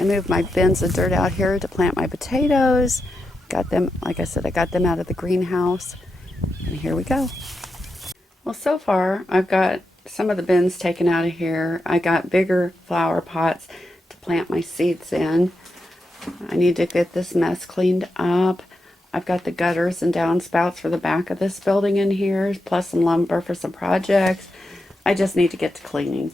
I moved my bins of dirt out here to plant my potatoes. Got them, like I said, I got them out of the greenhouse. And here we go. Well, so far I've got some of the bins taken out of here. I got bigger flower pots to plant my seeds in. I need to get this mess cleaned up. I've got the gutters and downspouts for the back of this building in here, plus some lumber for some projects. I just need to get to cleaning.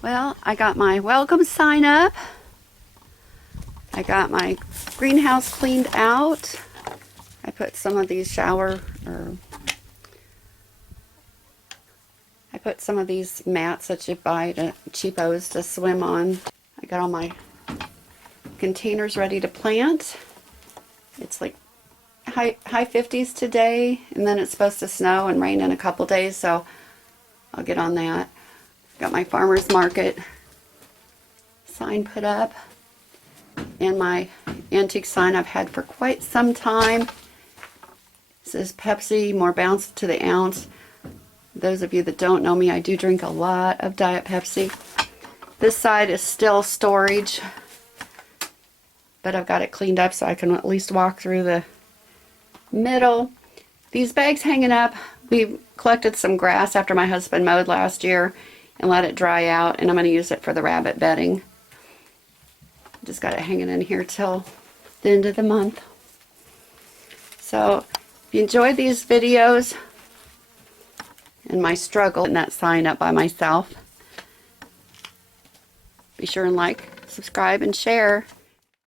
Well, I got my welcome sign up. I got my greenhouse cleaned out. I put some of these I put some of these mats that you buy at cheapos to swim on. I got all my containers ready to plant. It's like high 50s today, and then it's supposed to snow and rain in a couple days, so I'll get on that. Got my farmer's market sign put up, and my antique sign I've had for quite some time. It says Pepsi, more bounce to the ounce. Those of you that don't know me, I do drink a lot of Diet Pepsi. This side is still storage, but I've got it cleaned up so I can at least walk through the middle. These bags hanging up, we collected some grass after my husband mowed last year and let it dry out, and I'm going to use it for the rabbit bedding. Just got it hanging in here till the end of the month. So if you enjoyed these videos and my struggle in that sign up by myself, be sure and like, subscribe, and share.